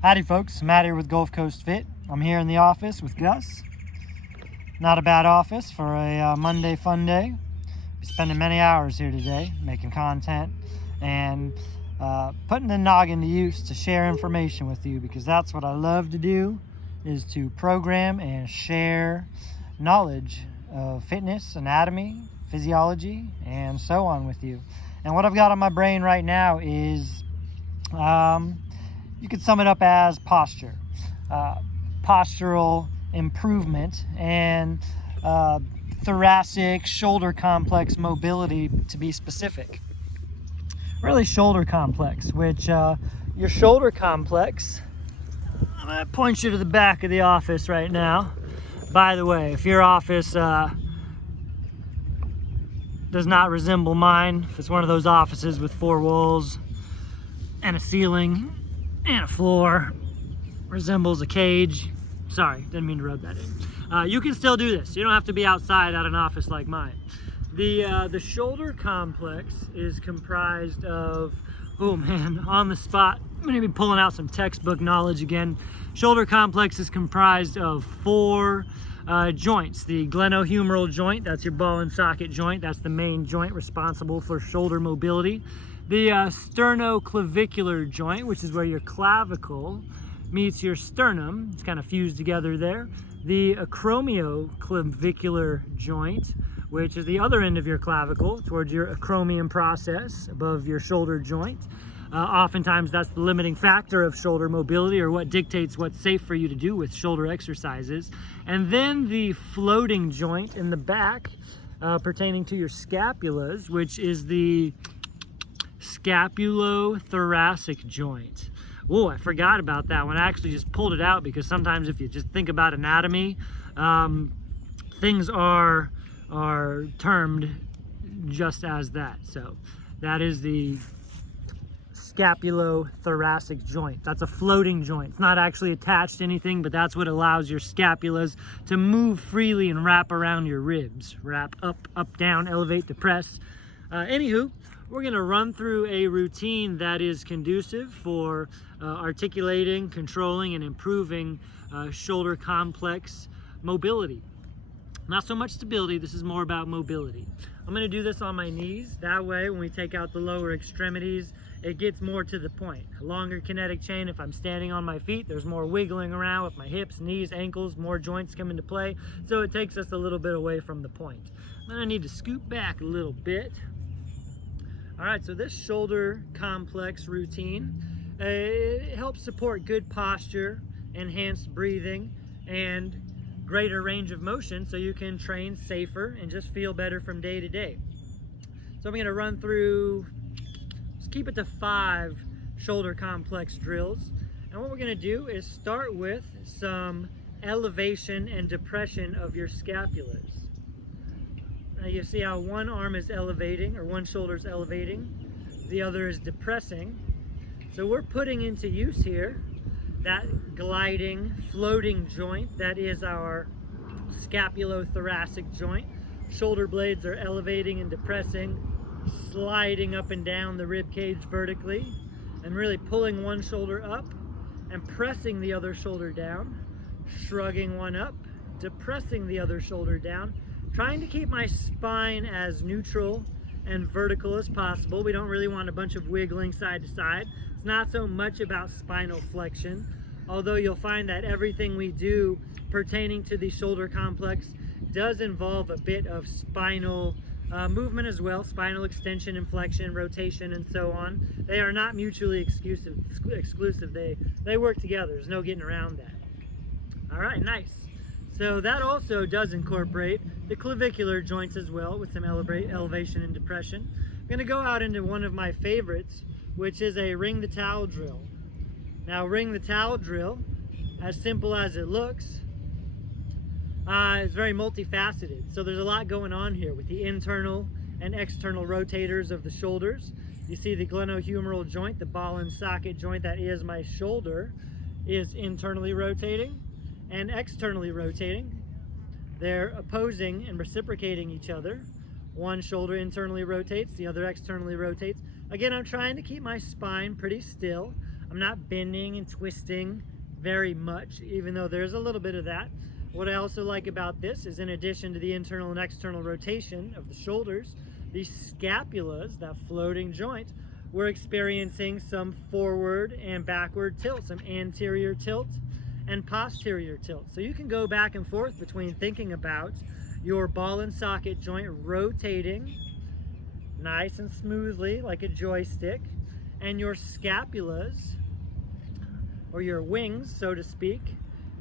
Howdy folks, Matt here with Gulf Coast Fit. I'm here in the office with Gus. Not a bad office for a Monday fun day. We're spending many hours here today making content and putting the noggin to use to share information with you, because that's what I love to do, is to program and share knowledge of fitness, anatomy, physiology, and so on with you. And what I've got on my brain right now is you could sum it up as posture, postural improvement, and thoracic shoulder complex mobility, to be specific. Really shoulder complex, which your shoulder complex, I'm going to point you to the back of the office right now. By the way, if your office does not resemble mine, if it's one of those offices with 4 walls and a ceiling and a floor, resembles a cage, sorry, didn't mean to rub that in. You can still do this. You don't have to be outside at an office like mine. The shoulder complex is comprised of, oh man, on the spot, I'm going to be pulling out some textbook knowledge again. Shoulder complex is comprised of 4 joints. The glenohumeral joint, that's your ball and socket joint. That's the main joint responsible for shoulder mobility. The sternoclavicular joint, which is where your clavicle meets your sternum. It's kind of fused together there. The acromioclavicular joint, which is the other end of your clavicle towards your acromion process above your shoulder joint. Oftentimes that's the limiting factor of shoulder mobility, or what dictates what's safe for you to do with shoulder exercises. And then the floating joint in the back, pertaining to your scapulas, which is the scapulothoracic joint. Oh, I forgot about that one. I actually just pulled it out because sometimes if you just think about anatomy, things are termed just as that. So that is the scapulothoracic joint. That's a floating joint. It's not actually attached to anything, but that's what allows your scapulas to move freely and wrap around your ribs. Wrap up, down, elevate, depress. Anywho, we're going to run through a routine that is conducive for articulating, controlling, and improving shoulder complex mobility. Not so much stability, this is more about mobility. I'm going to do this on my knees. That way, when we take out the lower extremities, it gets more to the point. A longer kinetic chain, if I'm standing on my feet, there's more wiggling around with my hips, knees, ankles, more joints come into play. So it takes us a little bit away from the point. I'm going to need to scoot back a little bit. All right, so this shoulder complex routine, it helps support good posture, enhanced breathing, and greater range of motion, so you can train safer and just feel better from day to day. So I'm going to run through, let's keep it to 5 shoulder complex drills. And what we're going to do is start with some elevation and depression of your scapulas. Now you see how one arm is elevating, or one shoulder is elevating, the other is depressing. So we're putting into use here that gliding, floating joint that is our scapulothoracic joint. Shoulder blades are elevating and depressing, sliding up and down the rib cage vertically, and really pulling one shoulder up and pressing the other shoulder down, shrugging one up, depressing the other shoulder down, trying to keep my spine as neutral and vertical as possible. We don't really want a bunch of wiggling side to side. It's not so much about spinal flexion, although you'll find that everything we do pertaining to the shoulder complex does involve a bit of spinal movement as well, spinal extension and flexion, rotation, and so on. They are not mutually exclusive. They work together. There's no getting around that. All right, nice. So that also does incorporate the clavicular joints as well, with some elevation and depression. I'm going to go out into one of my favorites, which is a ring the towel drill. Now, ring the towel drill, as simple as it looks, is very multifaceted. So there's a lot going on here with the internal and external rotators of the shoulders. You see the glenohumeral joint, the ball and socket joint that is my shoulder, is internally rotating and externally rotating. They're opposing and reciprocating each other. One shoulder internally rotates, the other externally rotates. Again, I'm trying to keep my spine pretty still. I'm not bending and twisting very much, even though there's a little bit of that. What I also like about this is, in addition to the internal and external rotation of the shoulders, the scapulas, that floating joint, we're experiencing some forward and backward tilt, some anterior tilt and posterior tilt. So you can go back and forth between thinking about your ball and socket joint rotating nice and smoothly like a joystick, and your scapulas, or your wings, so to speak,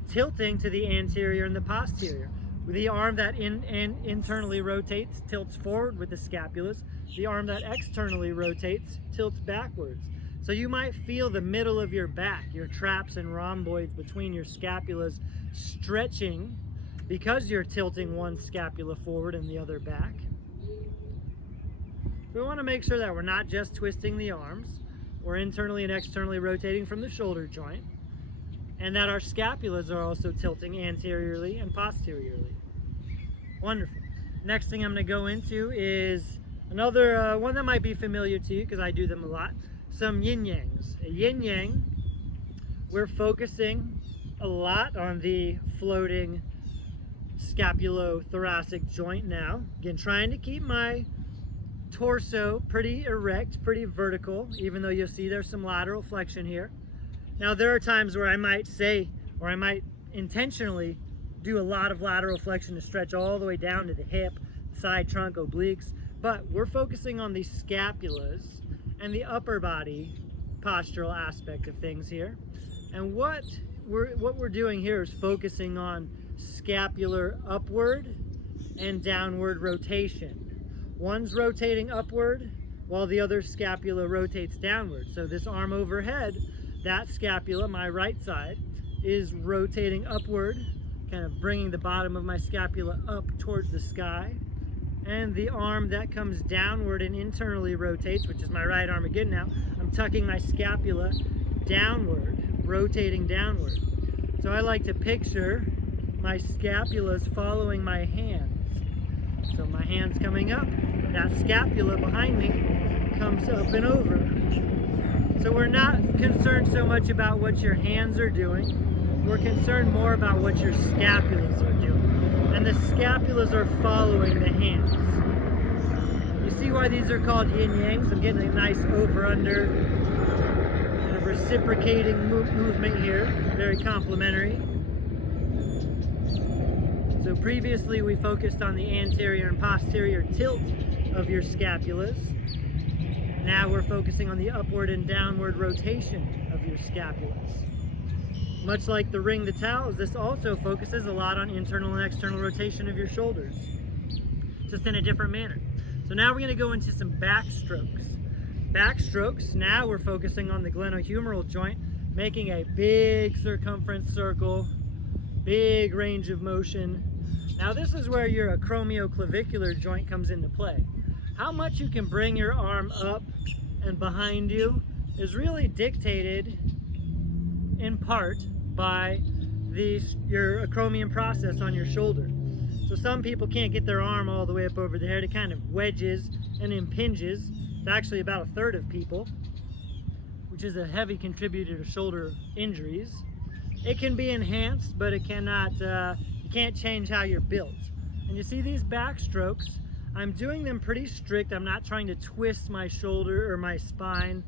tilting to the anterior and the posterior. The arm that internally rotates tilts forward with the scapulas. The arm that externally rotates tilts backwards. So you might feel the middle of your back, your traps and rhomboids between your scapulas stretching because you're tilting one scapula forward and the other back. We want to make sure that we're not just twisting the arms, we're internally and externally rotating from the shoulder joint, and that our scapulas are also tilting anteriorly and posteriorly. Wonderful. Next thing I'm going to go into is another one that might be familiar to you because I do them a lot. Some yin yangs. A yin yang, we're focusing a lot on the floating scapulothoracic joint now. Again, trying to keep my torso pretty erect, pretty vertical, even though you'll see there's some lateral flexion here. Now there are times where I might say, or I might intentionally do a lot of lateral flexion to stretch all the way down to the hip, side trunk, obliques, but we're focusing on the scapulas and the upper body postural aspect of things here. And what we're doing here is focusing on scapular upward and downward rotation. One's rotating upward while the other scapula rotates downward. So this arm overhead, that scapula, my right side, is rotating upward, kind of bringing the bottom of my scapula up towards the sky. And the arm that comes downward and internally rotates, which is my right arm again now, I'm tucking my scapula downward, rotating downward. So I like to picture my scapulas following my hands. So my hand's coming up, that scapula behind me comes up and over. So we're not concerned so much about what your hands are doing, we're concerned more about what your scapulas are doing. And the scapulas are following the hands. You see why these are called yin yangs? I'm getting a nice over-under kind of reciprocating movement here, very complementary. So previously we focused on the anterior and posterior tilt of your scapulas. Now we're focusing on the upward and downward rotation of your scapulas. Much like the ring the towels, this also focuses a lot on internal and external rotation of your shoulders, just in a different manner. So now we're going to go into some backstrokes. Backstrokes, now we're focusing on the glenohumeral joint, making a big circumference circle, big range of motion. Now this is where your acromioclavicular joint comes into play. How much you can bring your arm up and behind you is really dictated in part by your acromion process on your shoulder. So some people can't get their arm all the way up over the head. It kind of wedges and impinges. It's actually about a third of people, which is a heavy contributor to shoulder injuries. It can be enhanced, but it cannot, you can't change how you're built. And you see these backstrokes, I'm doing them pretty strict. I'm not trying to twist my shoulder or my spine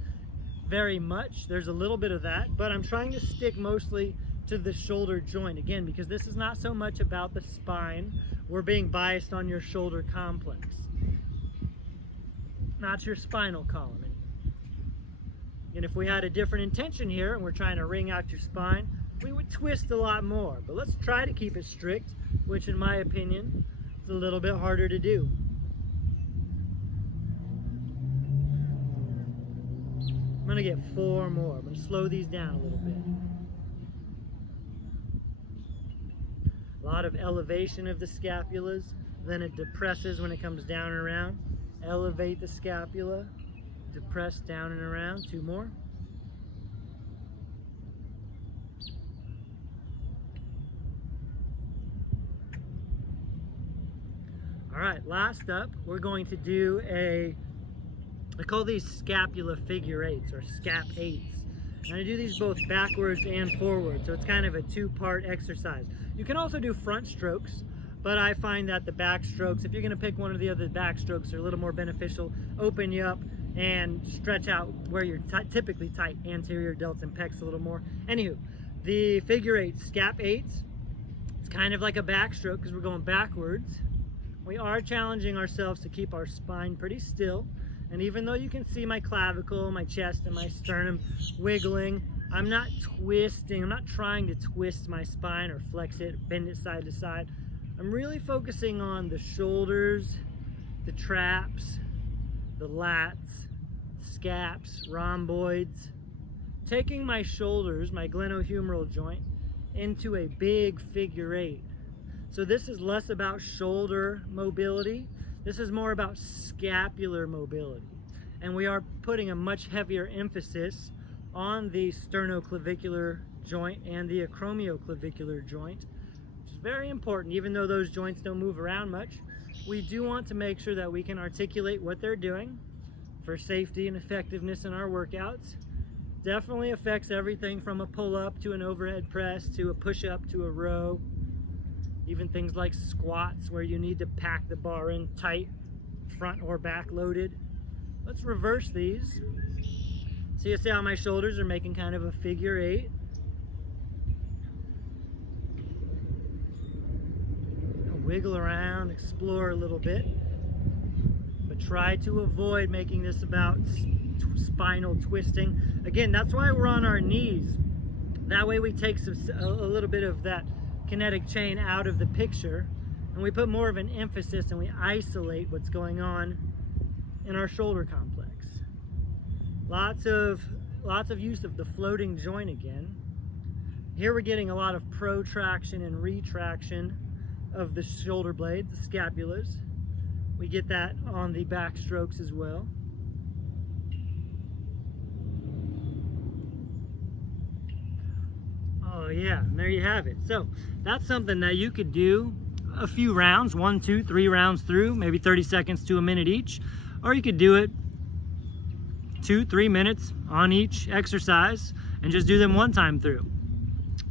very much. There's a little bit of that, but I'm trying to stick mostly to the shoulder joint, again, because this is not so much about the spine. We're being biased on your shoulder complex, not your spinal column. And if we had a different intention here and we're trying to wring out your spine, we would twist a lot more. But let's try to keep it strict, which in my opinion is a little bit harder to do. I'm gonna get 4 more. I'm gonna slow these down a little bit. A lot of elevation of the scapulas, then it depresses when it comes down and around. Elevate the scapula, depress down and around. 2 more. All right, last up, we're going to do I call these scapula figure 8s or scap 8s. And I do these both backwards and forward, so it's kind of a two-part exercise. You can also do front strokes, but I find that the back strokes, if you're going to pick one or the other, back strokes are a little more beneficial, open you up and stretch out where you're typically tight, anterior delts and pecs a little more. Anywho, the figure eight, scap eights, it's kind of like a backstroke because we're going backwards. We are challenging ourselves to keep our spine pretty still. And even though you can see my clavicle, my chest, and my sternum wiggling, I'm not twisting, I'm not trying to twist my spine or flex it, bend it side to side. I'm really focusing on the shoulders, the traps, the lats, scaps, rhomboids, taking my shoulders, my glenohumeral joint, into a big figure eight. So this is less about shoulder mobility. This is more about scapular mobility. And we are putting a much heavier emphasis on the sternoclavicular joint and the acromioclavicular joint, which is very important. Even though those joints don't move around much, we do want to make sure that we can articulate what they're doing for safety and effectiveness in our workouts. Definitely affects everything from a pull-up to an overhead press to a push-up to a row. Even things like squats where you need to pack the bar in tight, front or back loaded. Let's reverse these. So you see how my shoulders are making kind of a figure eight. Wiggle around, explore a little bit, but try to avoid making this about spinal twisting. Again, that's why we're on our knees. That way we take a little bit of that kinetic chain out of the picture, and we put more of an emphasis and we isolate what's going on in our shoulder complex. Lots of use of the floating joint again. Here we're getting a lot of protraction and retraction of the shoulder blades, the scapulas. We get that on the back strokes as well. Oh yeah, and there you have it. So that's something that you could do a few rounds, 1, 2, 3 rounds through, maybe 30 seconds to a minute each, or you could do it 2, 3 minutes on each exercise and just do them one time through.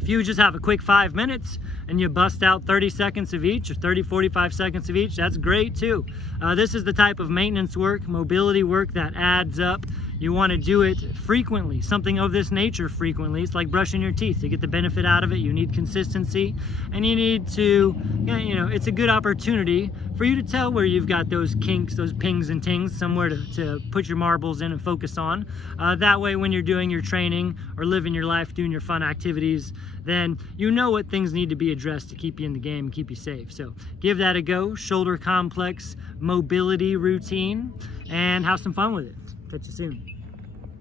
If you just have a quick 5 minutes and you bust out 30 seconds of each or 30, 45 seconds of each, that's great too. This is the type of maintenance work, mobility work that adds up. You want to do it frequently, something of this nature frequently. It's like brushing your teeth. You get the benefit out of it. You need consistency, and you need to, it's a good opportunity for you to tell where you've got those kinks, those pings and tings, somewhere to put your marbles in and focus on. That way when you're doing your training or living your life, doing your fun activities, then you know what things need to be addressed to keep you in the game and keep you safe. So give that a go, shoulder complex mobility routine, and have some fun with it. Catch you soon.